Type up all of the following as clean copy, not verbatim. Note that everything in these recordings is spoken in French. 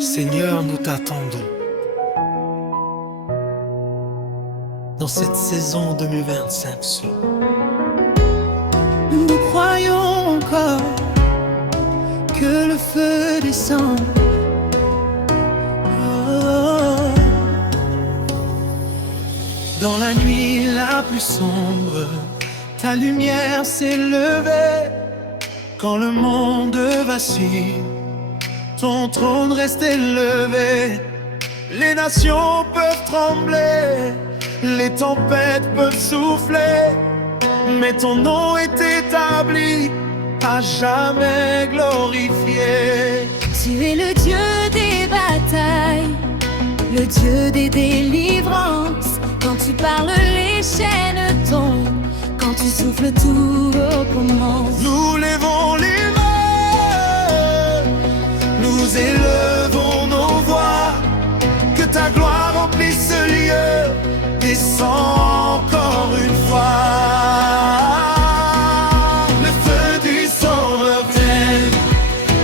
Seigneur, nous t'attendons. Dans cette saison 2025, nous croyons encore que le feu descend. Oh. Dans la nuit la plus sombre, ta lumière s'est levée. Quand le monde vacille, ton trône reste élevé. Les nations peuvent trembler, les tempêtes peuvent souffler, mais ton nom est établi, à jamais glorifié. Tu es le Dieu des batailles, le Dieu des délivrances. Quand tu parles, les chaînes tombent. Quand tu souffles, tout recommence. Nous levons les mains, nous élevons nos voix. Que ta gloire remplisse ce lieu, descends encore une fois. Le feu du sang revient,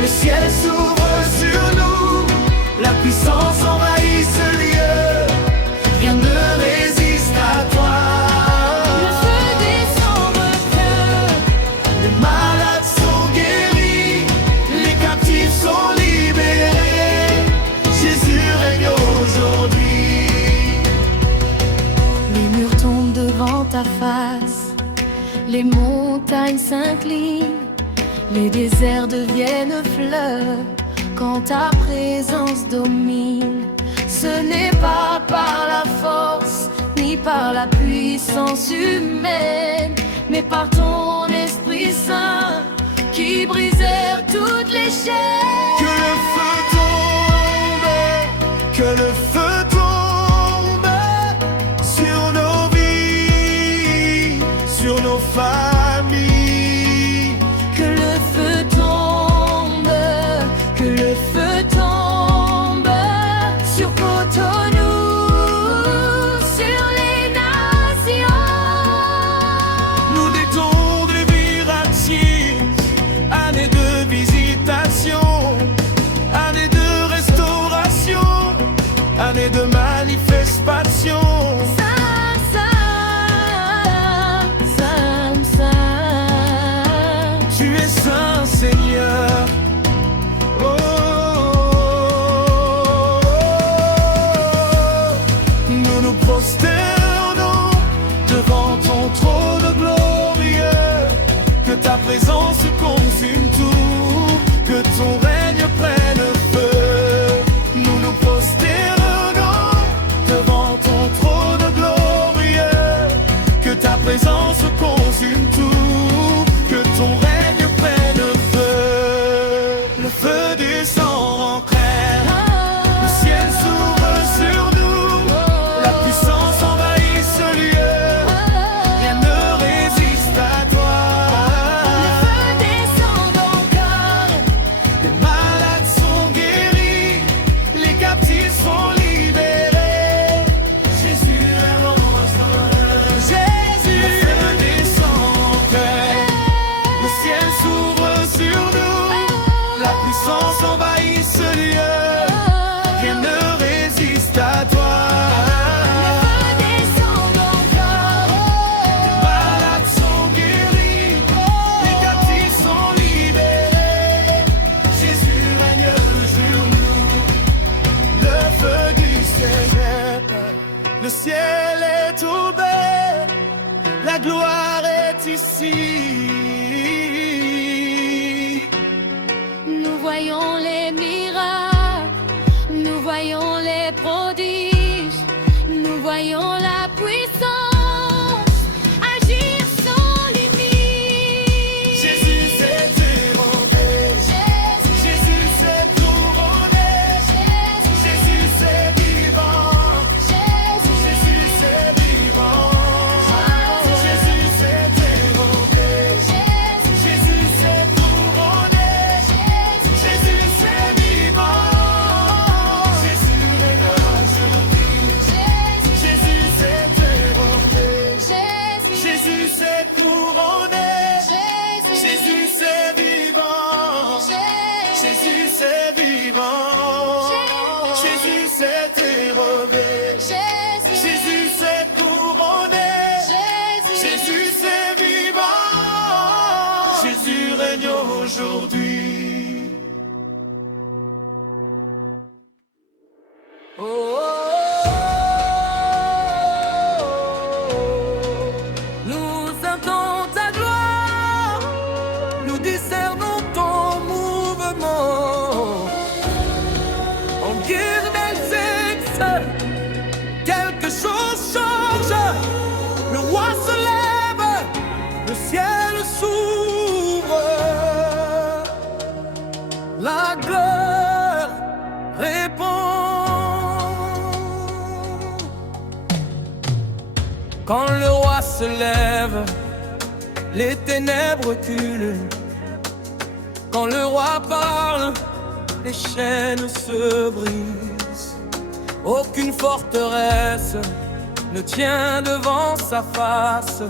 le ciel s'ouvre sur nous. La puissance envahit ce lieu, rien ne résiste à toi. Le feu descend revient, Les malades sont guéris, les captifs sont libérés. Jésus règne aujourd'hui. les murs tombent devant ta face, les montagnes s'inclinent, les déserts deviennent fleuves quand ta présence domine. Ce n'est pas par la force ni par la puissance humaine, mais par ton Esprit Saint qui brisèrent toutes les chaînes. Que le feu tombe, que le feu tombe sur nos vies, sur nos familles. Que le feu tombe, que le feu tombe sur Cotonou, sur les nations. Nous détons des miracles, années de visitation, années de restauration, années de manifestation. Saint, Saint, Saint, Saint. Tu es saint, Seigneur. Oh, nous nous prosternons devant ton trône glorieux. Que ta présence consume tout, que ton règne prenne feu. Nous nous prosternons devant ton trône glorieux. Que ta présence consume tout, que ton règne prenne feu. Le feu descend en clair, le ciel s'ouvre sur nous. La puissance envahit ce lieu, rien ne résiste à toi. Le feu descend encore, Les malades sont guéris, les captifs sont libérés. Jésus est roi. Jésus, le feu descend en paix. Le ciel s'ouvre sur nous, la puissance envahit ce lieu, rien ne résiste à toi. le feu descend encore. Les malades sont guéris, les captifs sont libérés. Jésus règne sur nous, le feu du Seigneur. Le ciel est ouvert, la gloire est ici. Nous voyons les miracles, nous voyons les prodiges, nous voyons la puissance agir sans limite. Jésus s'est élevé, Jésus s'est couronné, Jésus c'est vivant, Jésus c'est vivant, Jésus s'est élevé, Jésus règne aujourd'hui. Oh, oh, oh, nous sentons ta gloire, nous discernons ton mouvement. En guise d'El-Sex, quelque chose change. Le roi se lève, le ciel s'ouvre. La gloire répond. Quand le roi se lève, les ténèbres reculent. Quand le roi parle, les chaînes se brisent. Aucune forteresse ne tient devant sa face.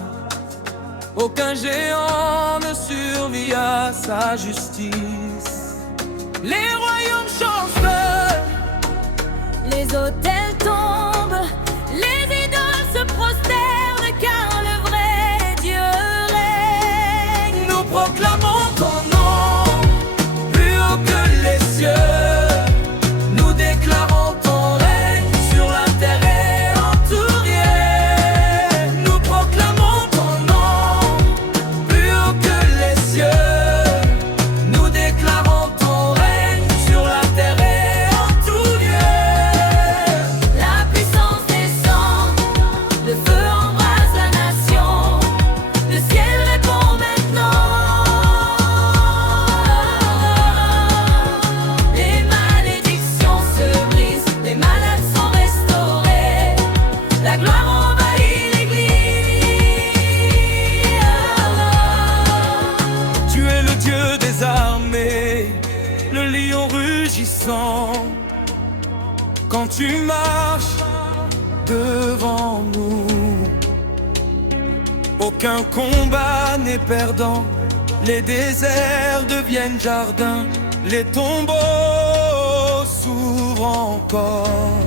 Aucun géant ne survit à sa justice. Les royaumes chancellent, Les autels tombent, les idoles se prosternent, car le vrai Dieu règne. nous proclamons ton nom, plus haut que les cieux. Nous déclarons ton règne sur la terre et en tout rien. Nous proclamons ton nom, plus haut que les cieux. Nous déclarons ton règne sur la terre et en tout lieu. La puissance descend, le feu embrase la nation, le ciel répond maintenant. Les malédictions se brisent, les malades sont restaurés, la gloire envahit l'église. Tu es le Dieu des armées, le lion rugissant. Quand tu marches devant nous, aucun combat n'est perdant. Les déserts deviennent jardins, les tombeaux s'ouvrent encore.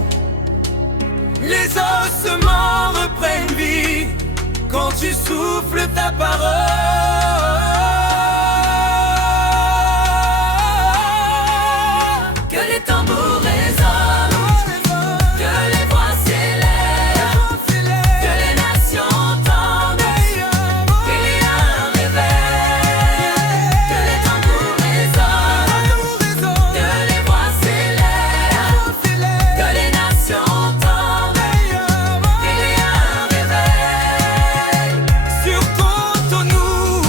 Les ossements reprennent vie quand tu souffles ta parole. Que les tambours résonnent, que les voix s'élèvent, que les nations entendent qu'il y a un réveil. Que les tambours résonnent, que les voix s'élèvent, que les nations entendent qu'il y a un réveil. Sur Cotonou,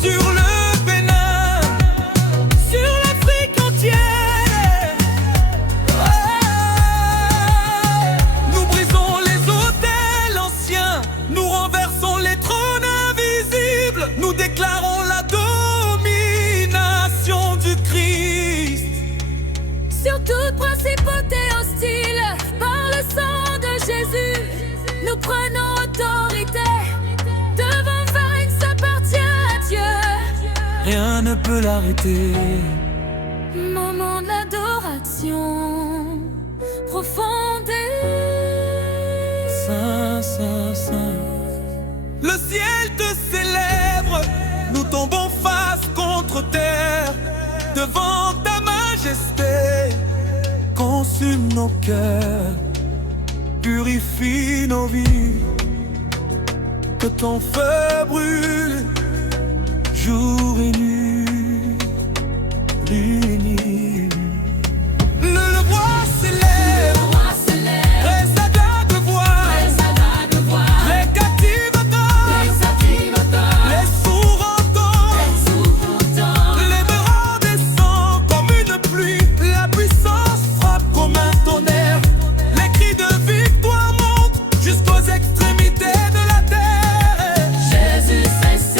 sur le Bénin, sur l'Afrique entière, nous brisons les autels anciens, nous renversons les trônes invisibles, nous déclarons la domination du Christ. Sur toute principauté hostile, par le sang de Jésus, nous prenons autorité. Devant vainque s'appartient à Dieu. Rien ne peut l'arrêter. Moment d'adoration profonde. Saint, Saint, Saint. Le ciel te célèbre, nous tombons face contre terre devant ta majesté. Consume nos cœurs, purifie nos vies, que ton feu brûle jour et nuit, nuit et nuit. Le roi s'élève, précède la voix, les captifs attendent, les sourds entendent, les bras descendent comme une pluie, la puissance frappe comme un tonnerre, les cris de victoire montent jusqu'aux extrémités de la terre. Jésus s'est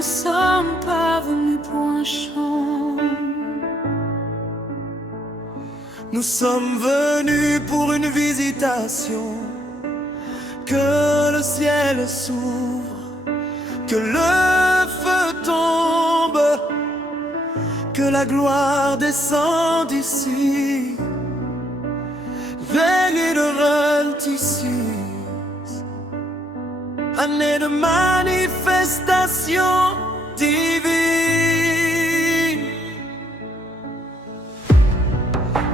ne sommes pas venus pour un chant. Nous sommes venus pour une visitation. Que le ciel s'ouvre, que le feu tombe, que la gloire descende ici. Veillez ici. Année de manifestation divine.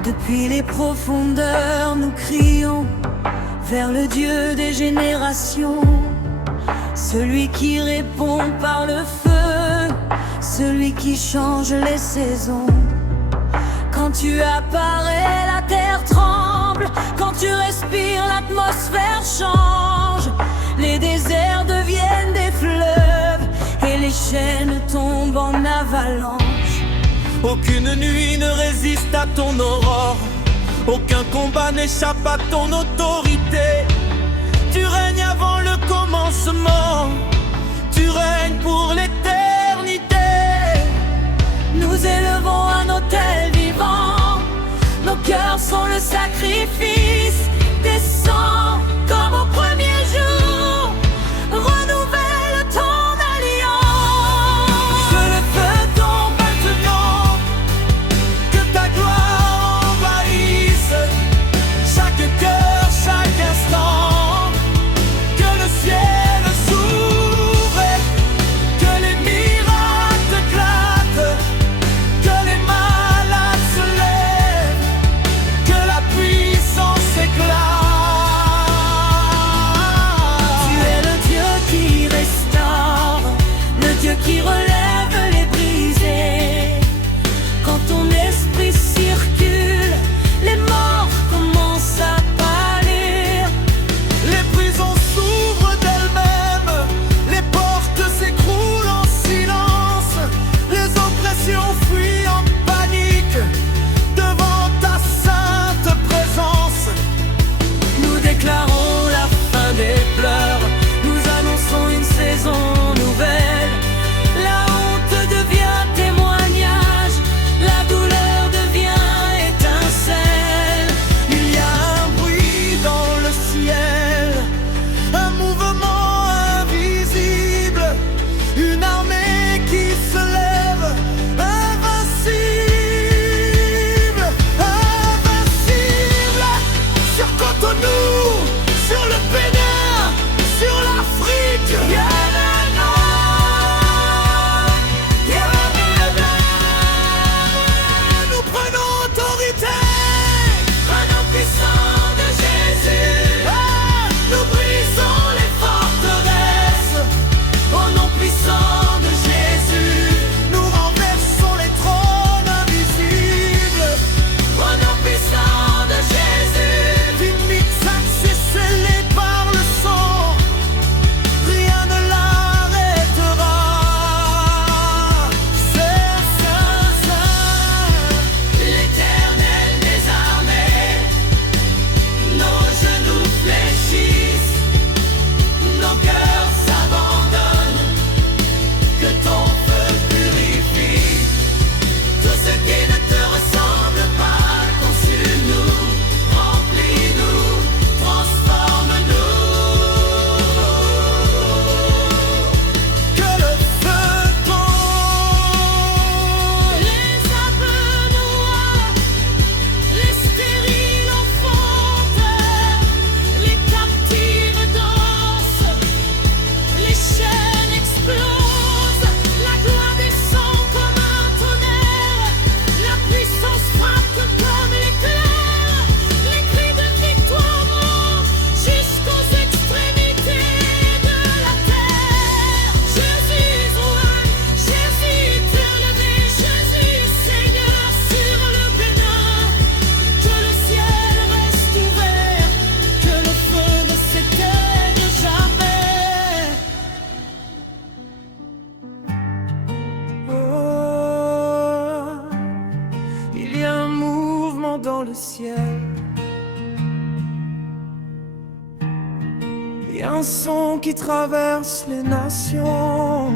Depuis les profondeurs, nous crions vers le Dieu des générations, celui qui répond par le feu, celui qui change les saisons. Quand tu apparais, la terre tremble. Quand tu respires, l'atmosphère change. Les déserts deviennent des fleuves et les chaînes tombent en avalanche. Aucune nuit ne résiste à ton aurore. Aucun combat n'échappe à ton autorité. Tu règnes avant le commencement. Tu règnes pour l'éternité. Nous élevons un autel vivant. Nos cœurs sont le sacrifice. Descends comme au premier jour. Renouvelle ton alliance. Que le feu tombe maintenant. Que ta gloire envahisse chaque cœur, chaque instant. Que le ciel s'ouvre, que les miracles éclatent, que les malades se lèvent, que la puissance éclate. Tu es le Dieu qui restaure, le Dieu qui relève les brisés. Quand ton esprit circule, les morts commencent à pâlir. Les prisons s'ouvrent d'elles-mêmes, les portes s'écroulent en silence. Les oppressions fuient en panique devant ta sainte présence. Nous déclarons la fin des pleurs. Nous annonçons une saison nouvelle. La honte devient témoignage. La douleur devient étincelle. Il y a un bruit dans le ciel, un mouvement invisible, une armée qui se lève, invincible, invincible. Sur Cotonou, sur le Bénin, sur l'Afrique. Nous prenons autorité. Au nom puissant de Jésus, Nous brisons les forteresses. au nom puissant de Jésus, Nous renversons les trônes invisibles. au nom puissant de Jésus. Timixac, c'est scellé par le sang. Rien ne l'arrêtera. C'est L'Éternel des armées, nos genoux fléchissent, nos cœurs s'abandonnent, que ton feu purifie tout ce qui ne te ressemble pas. Consume-nous, remplis-nous, transforme-nous. que le feu tombe. Les âmes noires, les stériles enfantent, les captives dansent, les chaînes explosent, la gloire descend comme un tonnerre, la puissance frappe comme l'éclair, les cris de victoire montent jusqu'aux extrémités de la terre. Jésus est roi, Jésus éternel, Jésus Seigneur sur le Bénin. Que le ciel reste ouvert, que le feu ne s'éteigne jamais. Oh, il y a un mouvement dans le ciel. Il y a un son qui traverse les nations.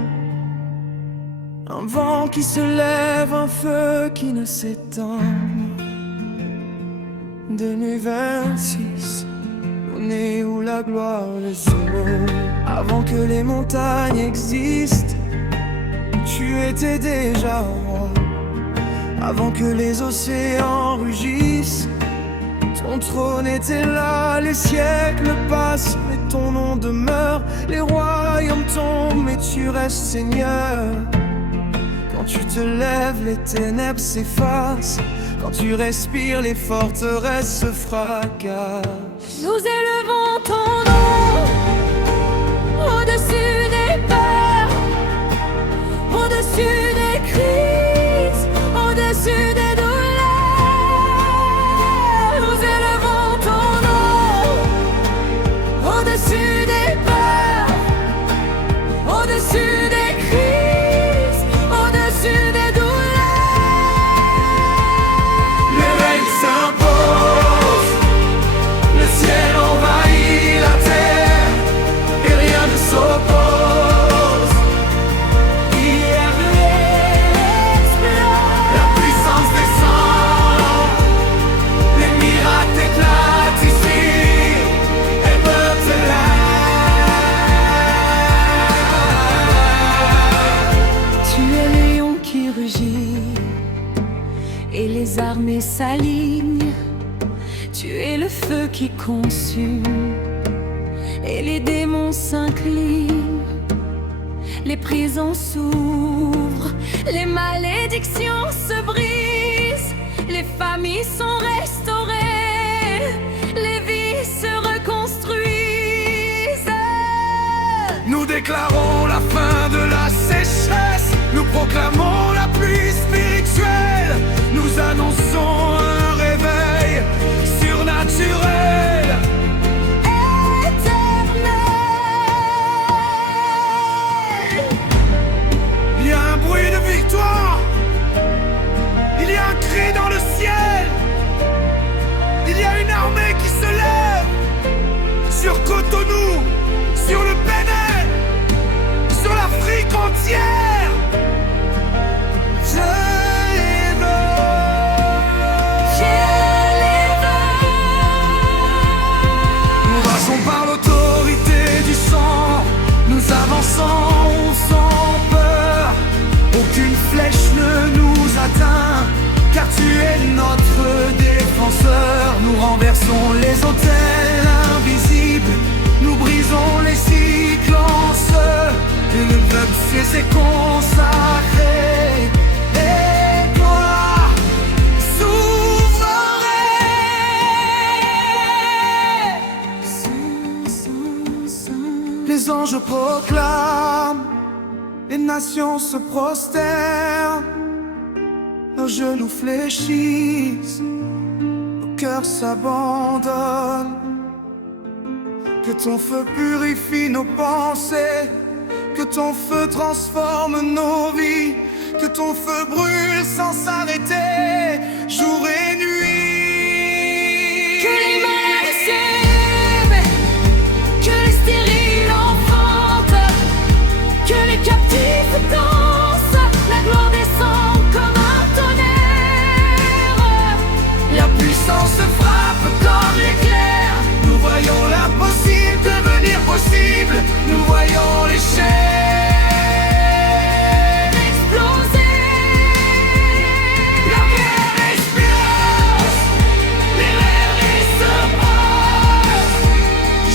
Un vent qui se lève, un feu qui ne s'éteint. 2026, l'année où la gloire les humains. Avant que les montagnes existent, tu étais déjà roi. Avant que les océans rugissent, ton trône était là. Les siècles passent, mais ton nom demeure. Les royaumes tombent, mais tu restes Seigneur. Quand tu te lèves, les ténèbres s'effacent. Quand tu respires, les forteresses se fracassent. Nous élevons ton nom au-dessus des peurs, au-dessus des crises, au-dessus des douleurs. Nous élevons ton nom au-dessus des peurs, au-dessus des crises, au-dessus des Le règne s'impose, le ciel envahit la terre, et rien ne s'oppose. Hier la puissance descend, les miracles éclatent ici, et peuvent là. Tu es le lion qui rugit et les armées s'alignent. Tu es le feu qui consume et les démons s'inclinent. Les prisons s'ouvrent, les malédictions se brisent, les familles sont restaurées, les vies se reconstruisent. Nous déclarons la fin de la sécheresse, nous proclamons la pluie spirituelle, nous annonçons un réveil surnaturel. Il y a un bruit de victoire, il y a un cri dans le ciel, il y a une armée qui se lève sur Cotonou, sur le Bénin, sur l'Afrique entière. Je les veux. Nous marchons par l'autorité du sang, nous avançons sans peur. Aucune flèche ne nous atteint, car tu es notre défenseur. Nous renversons les autels invisibles, nous brisons les silences, et le peuple s'est consacré. Et toi, souverain. Les anges proclament, les nations se prosternent, nos genoux fléchissent, nos cœurs s'abandonnent. Que ton feu purifie nos pensées, que ton feu transforme nos vies, que ton feu brûle sans s'arrêter, jour et nuit. Que les malades s'aiment, que les stériles enfantent, que les captifs dansent, la gloire descend comme un tonnerre. La puissance frappe comme l'éclair. Nous voyons l'impossible devenir possible. Nous voyons les chaînes Exploser. La paix respire, les rêves se posent.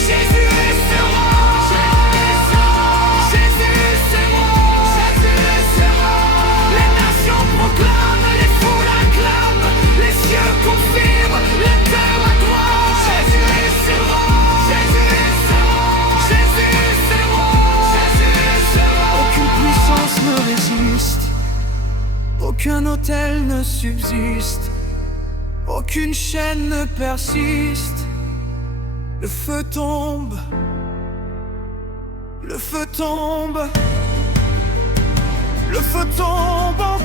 Jésus est ce roi. Jésus est ce roi. Les nations proclament, les foules acclament, les cieux confirment, le cœur à droite. Jésus est ce roi. Jésus est ce roi. Jésus est ce roi. Jésus est ce roi. Aucune puissance ne résiste, aucun autel ne subsiste, aucune chaîne ne persiste. Le feu tombe, le feu tombe, le feu tombe en